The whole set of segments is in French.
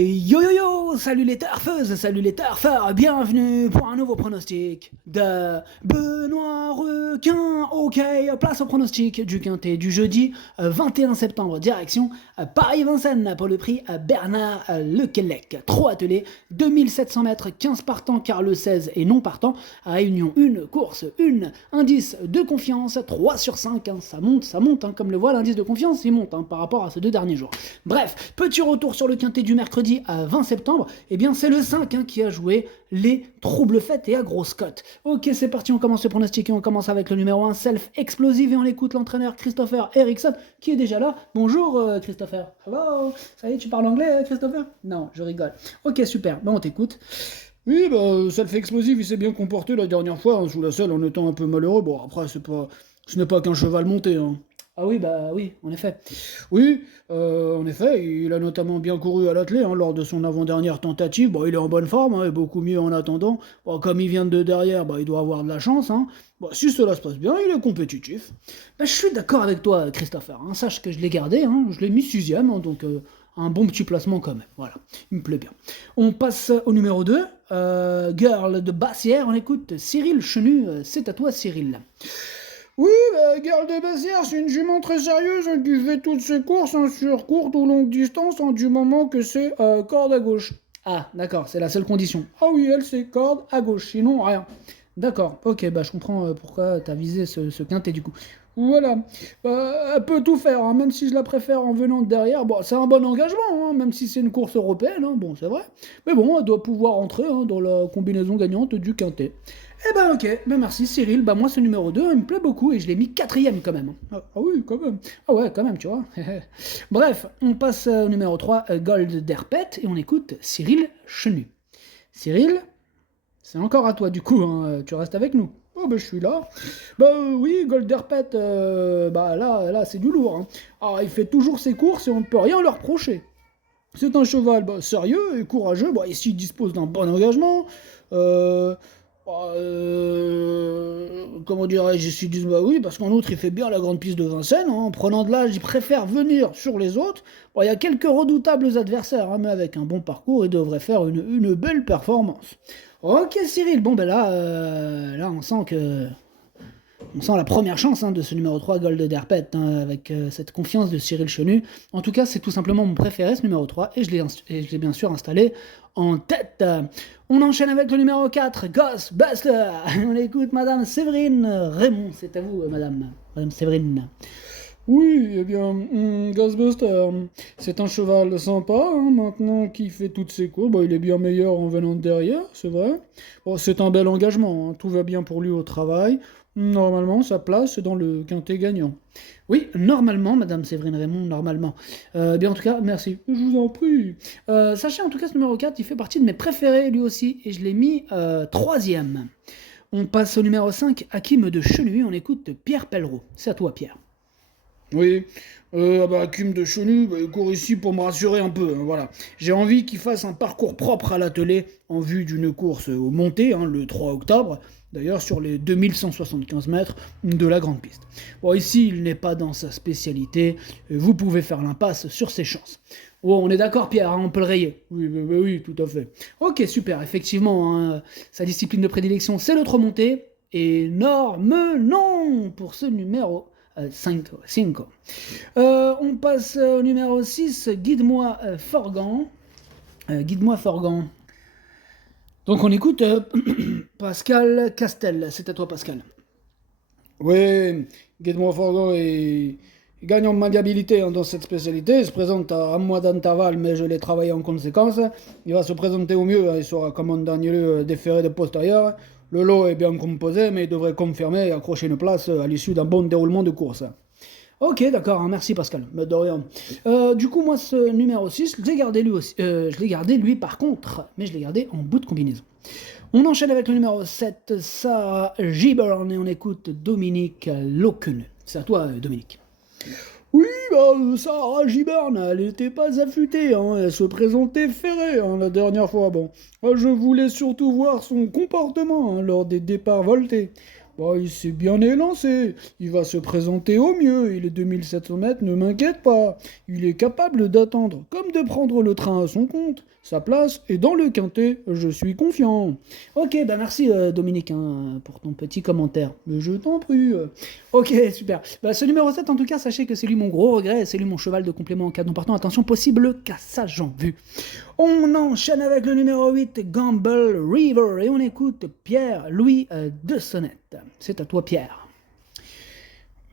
Yo yo yo, salut les turfeuses, salut les turfeurs, bienvenue pour un nouveau pronostic de Benoît Requin. Ok, place au pronostic du quintet du jeudi 21 septembre, direction Paris-Vincennes pour le prix Bernard Lequelec. 3 attelés, 2700 mètres, 15 partants car le 16 est non partant. Réunion 1, course 1, indice de confiance 3 sur 5, ça monte, comme le voit l'indice de confiance, il monte par rapport à ces 2 derniers jours. Bref, petit retour sur le quintet du mercredi 20 septembre, et bien c'est le 5 qui a joué les troubles fêtes et à grosse cote. Ok, c'est parti, on commence le pronostic et on commence avec le numéro 1, Self Explosive, et on écoute l'entraîneur Christopher Eriksson qui est déjà là. Bonjour Christopher. Hello. Ça y est, tu parles anglais Christopher? Non, je rigole. Ok, super, bon on t'écoute. Oui, Self Explosive, il s'est bien comporté la dernière fois, sous la selle, en étant un peu malheureux. Bon, après, ce n'est pas qu'un cheval monté, hein. Ah oui, bah oui, en effet. Oui, en effet, il a notamment bien couru à l'attelé, lors de son avant-dernière tentative. Bon, il est en bonne forme, et beaucoup mieux en attendant. Bon, comme il vient de derrière, il doit avoir de la chance, hein. Bon, si cela se passe bien, il est compétitif. Bah, je suis d'accord avec toi Christopher, sache que je l'ai gardé, je l'ai mis 6ème, donc un bon petit placement quand même, voilà, il me plaît bien. On passe au numéro 2, Girl de Bassière, on écoute Cyril Chenu, c'est à toi Cyril. Oui, Girl de Bassière, c'est une jument très sérieuse qui fait toutes ses courses sur courte ou longue distance, du moment que c'est corde à gauche. Ah, d'accord, c'est la seule condition. Ah oui, elle, c'est corde à gauche, sinon rien. D'accord, ok, bah je comprends pourquoi t'as visé ce quintet du coup. Voilà. Elle peut tout faire, même si je la préfère en venant de derrière. Bon, c'est un bon engagement, même si c'est une course européenne, bon, c'est vrai. Mais bon, elle doit pouvoir entrer dans la combinaison gagnante du quintet. Eh ben ok, ben merci Cyril, bah moi ce numéro 2, il me plaît beaucoup et je l'ai mis 4ème quand même. Ah oui, quand même. Ah ouais, quand même, tu vois. Bref, on passe au numéro 3, Gold d'Herpet, et on écoute Cyril Chenu. Cyril, c'est encore à toi du coup, tu restes avec nous. Oh je suis là. Oui, Golderpet, là c'est du lourd, Alors il fait toujours ses courses et on ne peut rien leur reprocher. C'est un cheval sérieux et courageux, ici il dispose d'un bon engagement. Comment dirais-je, oui, parce qu'en outre il fait bien la grande piste de Vincennes, en prenant de l'âge il préfère venir sur les autres. Il y a quelques redoutables adversaires, mais avec un bon parcours il devrait faire une belle performance. Ok Cyril, bon ben là on sent que... On sent la première chance de ce numéro 3 Gold d'Herpet, avec cette confiance de Cyril Chenu. En tout cas, c'est tout simplement mon préféré, ce numéro 3, et je l'ai bien sûr installé en tête. On enchaîne avec le numéro 4, Ghostbuster. On écoute Madame Séverine Raymond. C'est à vous, Madame Séverine. Oui, eh bien, Ghostbuster, c'est un cheval sympa, maintenant qu'il fait toutes ses courses. Il est bien meilleur en venant de derrière, c'est vrai. C'est un bel engagement, tout va bien pour lui au travail. Normalement, sa place est dans le quintet gagnant. Oui, normalement, Madame Séverine Raymond, normalement. Bien en tout cas, merci. Je vous en prie. Sachez en tout cas, ce numéro 4, il fait partie de mes préférés lui aussi, et je l'ai mis 3ème. On passe au numéro 5, Hakim de Chenu, on écoute Pierre Pellereau. C'est à toi, Pierre. Oui, Hakim de Chenu, il court ici pour me rassurer un peu, voilà. J'ai envie qu'il fasse un parcours propre à l'attelé en vue d'une course au monté, le 3 octobre, d'ailleurs sur les 2175 mètres de la grande piste. Bon, ici, il n'est pas dans sa spécialité, vous pouvez faire l'impasse sur ses chances. Oh, on est d'accord, Pierre, on peut le rayer. Oui, tout à fait. Ok, super, effectivement, sa discipline de prédilection, c'est le trop monté. Énorme non pour ce numéro 5. On passe au numéro 6, Guide-moi Forgan. Guide-moi Forgan. Donc on écoute Pascal Castel. C'est à toi, Pascal. Oui, Guide-moi Forgan est gagnant de maniabilité dans cette spécialité. Il se présente à un mois d'intervalle, mais je l'ai travaillé en conséquence. Il va se présenter au mieux, il sera comme en dernier lieu déféré de postérieur. Le lot est bien composé, mais il devrait confirmer et accrocher une place à l'issue d'un bon déroulement de course. Ok, d'accord, merci Pascal, de rien. Du coup, moi, ce numéro 6, je l'ai gardé lui aussi. Je l'ai gardé lui par contre, mais je l'ai gardé en bout de combinaison. On enchaîne avec le numéro 7, Sarah Gibbern, et on écoute Dominique Loken. C'est à toi, Dominique. Oui, Sarah Gibbern, elle n'était pas affûtée, elle se présentait ferrée la dernière fois. Je voulais surtout voir son comportement lors des départs voltés. Bah, il s'est bien élancé. Il va se présenter au mieux. Et les 2700 mètres ne m'inquiètent pas. Il est capable d'attendre, comme de prendre le train à son compte. Sa place est dans le quintet. Je suis confiant. Ok, bah merci Dominique hein, pour ton petit commentaire. Mais je t'en prie. Ok, super. Bah, ce numéro 7, en tout cas, sachez que c'est lui mon gros regret, c'est lui mon cheval de complément en cas de non partant. Attention, possible cassage en vue. On enchaîne avec le numéro 8, Gamble River, et on écoute Pierre-Louis de Sonnette. C'est à toi, Pierre.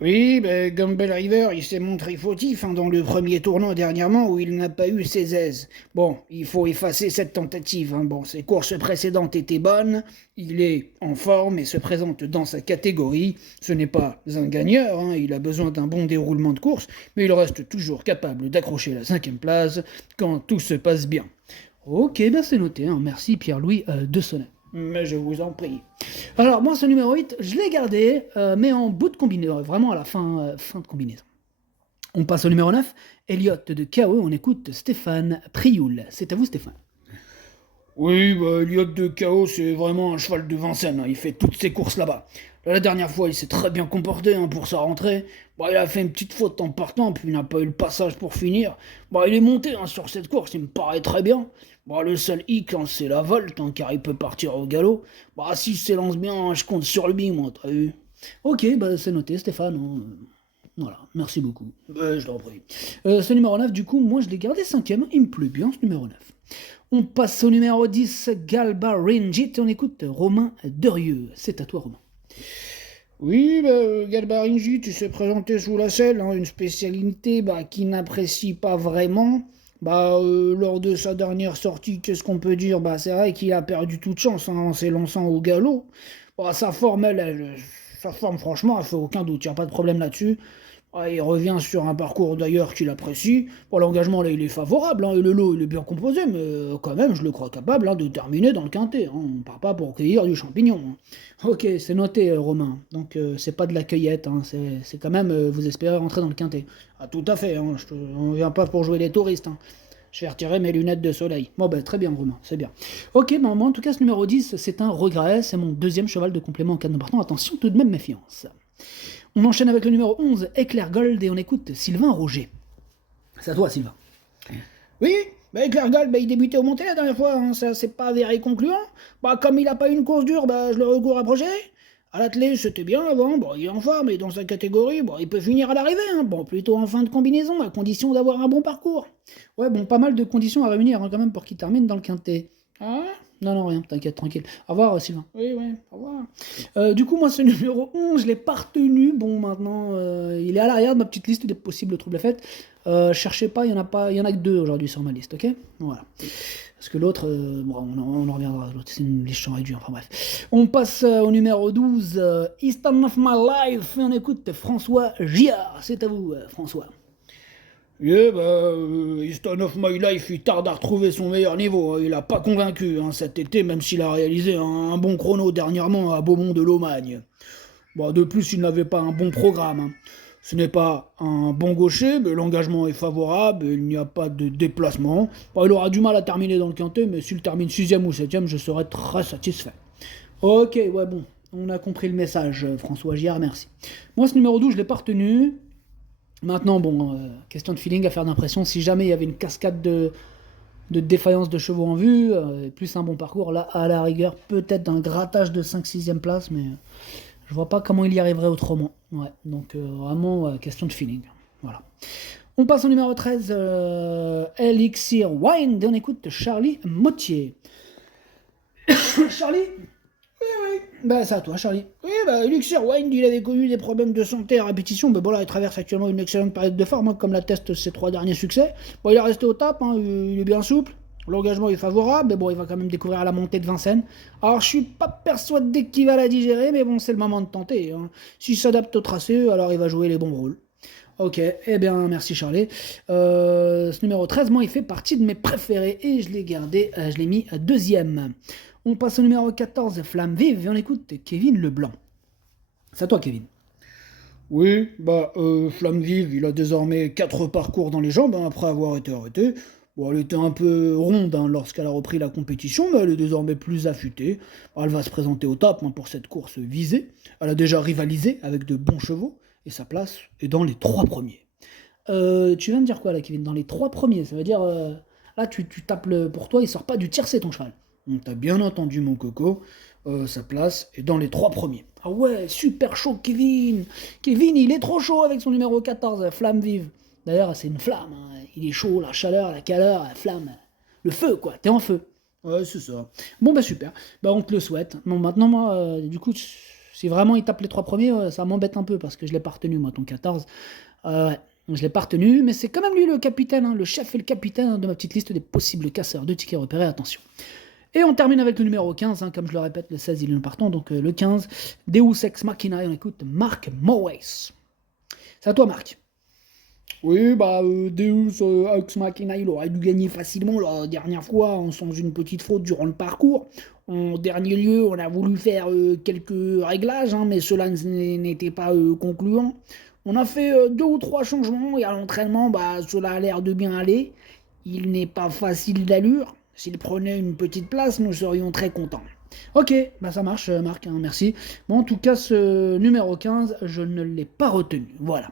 Oui, ben, Gamble River, il s'est montré fautif hein, dans le premier tournoi dernièrement où il n'a pas eu ses aises. Bon, il faut effacer cette tentative. Hein. Bon, ses courses précédentes étaient bonnes, il est en forme et se présente dans sa catégorie. Ce n'est pas un gagneur, hein, il a besoin d'un bon déroulement de course, mais il reste toujours capable d'accrocher la 5e place quand tout se passe bien. Ok, ben c'est noté, hein. Merci Pierre-Louis de Sonnette. Mais je vous en prie. Alors, moi, ce numéro 8, je l'ai gardé, mais en bout de combinaison, vraiment à la fin de combinaison. On passe au numéro 9, Elliot de KO, on écoute Stéphane Prioul. C'est à vous, Stéphane. Oui, bah, Elliot de KO, c'est vraiment un cheval de Vincennes, hein. Il fait toutes ses courses là-bas. La dernière fois, il s'est très bien comporté hein, pour sa rentrée. Bah, il a fait une petite faute en partant, puis il n'a pas eu le passage pour finir. Bah, il est monté hein, sur cette course, il me paraît très bien. Bah, le seul hic, hein, c'est la volte, hein, car il peut partir au galop. Bah, s'il s'élance bien, hein, je compte sur lui, moi, t'as vu. Ok, bah, c'est noté, Stéphane. Hein. Voilà, merci beaucoup. Je t'en prie. Ce numéro 9, du coup, moi, je l'ai gardé 5ème. Il me plaît bien, ce numéro 9. On passe au numéro 10, Galba Ringit, et on écoute Romain Derieux. C'est à toi, Romain. Oui, bah, Galbaringi, tu s'est présenté sous la selle, hein, une spécialité bah, qu'il n'apprécie pas vraiment. Bah, lors de sa dernière sortie, qu'est-ce qu'on peut dire? Bah, c'est vrai qu'il a perdu toute chance hein, en s'élançant au galop. Bah, sa forme, sa forme, franchement, elle fait aucun doute, il n'y a pas de problème là-dessus. Ah, il revient sur un parcours d'ailleurs qu'il apprécie. Bon, l'engagement là il est favorable, hein, et le lot il est bien composé, mais quand même je le crois capable hein, de terminer dans le quintet. Hein. On ne part pas pour cueillir du champignon. Hein. Ok, c'est noté Romain. Donc c'est pas de la cueillette, hein, c'est quand même vous espérez rentrer dans le quintet. Ah tout à fait, hein, on vient pas pour jouer les touristes. Hein. Je vais retirer mes lunettes de soleil. Bon ben très bien Romain, c'est bien. Ok, ben, moi en tout cas ce numéro 10 c'est un regret, c'est mon deuxième cheval de complément en cas de partant. Attention tout de même méfiance. On enchaîne avec le numéro 11, Éclair Gold, et on écoute Sylvain Roger. C'est à toi, Sylvain. Oui, bah, Éclair Gold, bah, il débutait au monté la dernière fois, hein, ça c'est pas avéré concluant. Bah, comme il a pas eu une course dure, bah, je le recours approché. À l'attelé, c'était bien avant, bon, il est en forme, et dans sa catégorie, bon, il peut finir à l'arrivée, hein, bon, plutôt en fin de combinaison, à condition d'avoir un bon parcours. Ouais, bon, pas mal de conditions à réunir hein, quand même pour qu'il termine dans le quintet. Ah non, non, rien, t'inquiète, tranquille. Au revoir, Sylvain. Oui, oui, au revoir. Du coup, moi, ce numéro 11, je l'ai pas retenu. Bon, maintenant, il est à l'arrière de ma petite liste des possibles troubles à fête. Cherchez pas, il y en a que 2 aujourd'hui sur ma liste, ok? Voilà. Parce que l'autre, bon, on en reviendra. L'autre, c'est une liste réduite, enfin bref. On passe au numéro 12, Eastern of My Life, et on écoute François Giard. C'est à vous, François. Yeah, bah, Easton of My Life, il tarde à retrouver son meilleur niveau. Hein. Il a pas convaincu hein, cet été, même s'il a réalisé un bon chrono dernièrement à Beaumont de Lomagne. Bon, de plus, il n'avait pas un bon programme. Hein. Ce n'est pas un bon gaucher, mais l'engagement est favorable, il n'y a pas de déplacement. Bon, il aura du mal à terminer dans le quintet, mais s'il termine 6ème ou 7ème, je serai très satisfait. Ok, ouais, bon, on a compris le message, François Giard, merci. Moi, ce numéro 12, je l'ai pas retenu. Maintenant, bon, question de feeling, à faire d'impression. Si jamais il y avait une cascade de défaillance de chevaux en vue, plus un bon parcours, là, à la rigueur, peut-être un grattage de 5-6e place, mais je vois pas comment il y arriverait autrement. Ouais, donc vraiment, question de feeling. Voilà. On passe au numéro 13, Elixir Wine, et on écoute Charlie Mottier. Charlie? Oui, oui. Bah, c'est à toi, Charlie. Oui, bah, Elixir Wine, il avait connu des problèmes de santé à répétition, mais bon, là, il traverse actuellement une excellente période de forme, hein, comme l'attestent ses 3 derniers succès. Bon, il est resté au top, hein, il est bien souple, l'engagement est favorable, mais bon, il va quand même découvrir la montée de Vincennes. Alors, je suis pas persuadé qu'il va la digérer, mais bon, c'est le moment de tenter. Hein. S'il s'adapte au tracé, alors il va jouer les bons rôles. Ok, eh bien, merci Charlie. Ce numéro 13, moi, il fait partie de mes préférés, et je l'ai gardé, je l'ai mis 2ème. On passe au numéro 14, Flamme Vive, et on écoute Kevin Leblanc. C'est à toi, Kevin. Oui, bah, Flamme Vive, il a désormais 4 parcours dans les jambes, hein, après avoir été arrêté. Bon, elle était un peu ronde hein, lorsqu'elle a repris la compétition, mais elle est désormais plus affûtée. Elle va se présenter au top hein, pour cette course visée. Elle a déjà rivalisé avec de bons chevaux, et sa place est dans les 3 premiers. Tu viens de dire quoi là, Kevin? Dans les 3 premiers, ça veut dire... là, tu tapes pour toi, il sort pas du tiercé ton cheval. T'as bien entendu mon coco, sa place est dans les 3 premiers. Ah ouais, super chaud Kevin. Kevin, il est trop chaud avec son numéro 14, Flamme Vive. D'ailleurs, c'est une flamme, hein. Il est chaud, la chaleur, la caleur, la flamme. Le feu, quoi, t'es en feu. Ouais, c'est ça. Bon, bah super, bah on te le souhaite. Bon, maintenant, moi, du coup, si vraiment il tape les 3 premiers, ça m'embête un peu parce que je l'ai pas retenu, moi, ton 14. Ouais, je l'ai pas retenu, mais c'est quand même lui le capitaine, hein, le chef et le capitaine hein, de ma petite liste des possibles casseurs de tickets repérés, attention. Et on termine avec le numéro 15, hein, comme je le répète, le 16 il est partant, donc le 15, Deus Ex Machina, et on écoute Mark Mowais. C'est à toi Marc. Oui, bah, Deus Ex Machina, il aurait dû gagner facilement la dernière fois, sans une petite faute durant le parcours. En dernier lieu, on a voulu faire quelques réglages, hein, mais cela n'était pas concluant. On a fait 2 ou 3 changements, et à l'entraînement, bah, cela a l'air de bien aller. Il n'est pas facile d'allure. S'il prenait une petite place, nous serions très contents. Ok, bah ça marche Marc, hein, merci. Bon, en tout cas, ce numéro 15, je ne l'ai pas retenu, voilà.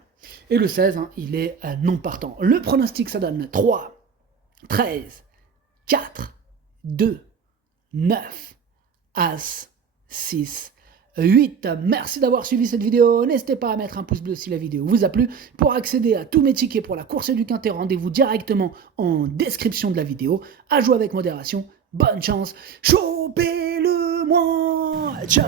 Et le 16, hein, il est non partant. Le pronostic, ça donne 3, 13, 4, 2, 9, As, 6, 8. Merci d'avoir suivi cette vidéo. N'hésitez pas à mettre un pouce bleu si la vidéo vous a plu. Pour accéder à tous mes tickets pour la course du Quintet, rendez-vous directement en description de la vidéo. À jouer avec modération. Bonne chance. Chopez-le-moi. Ciao.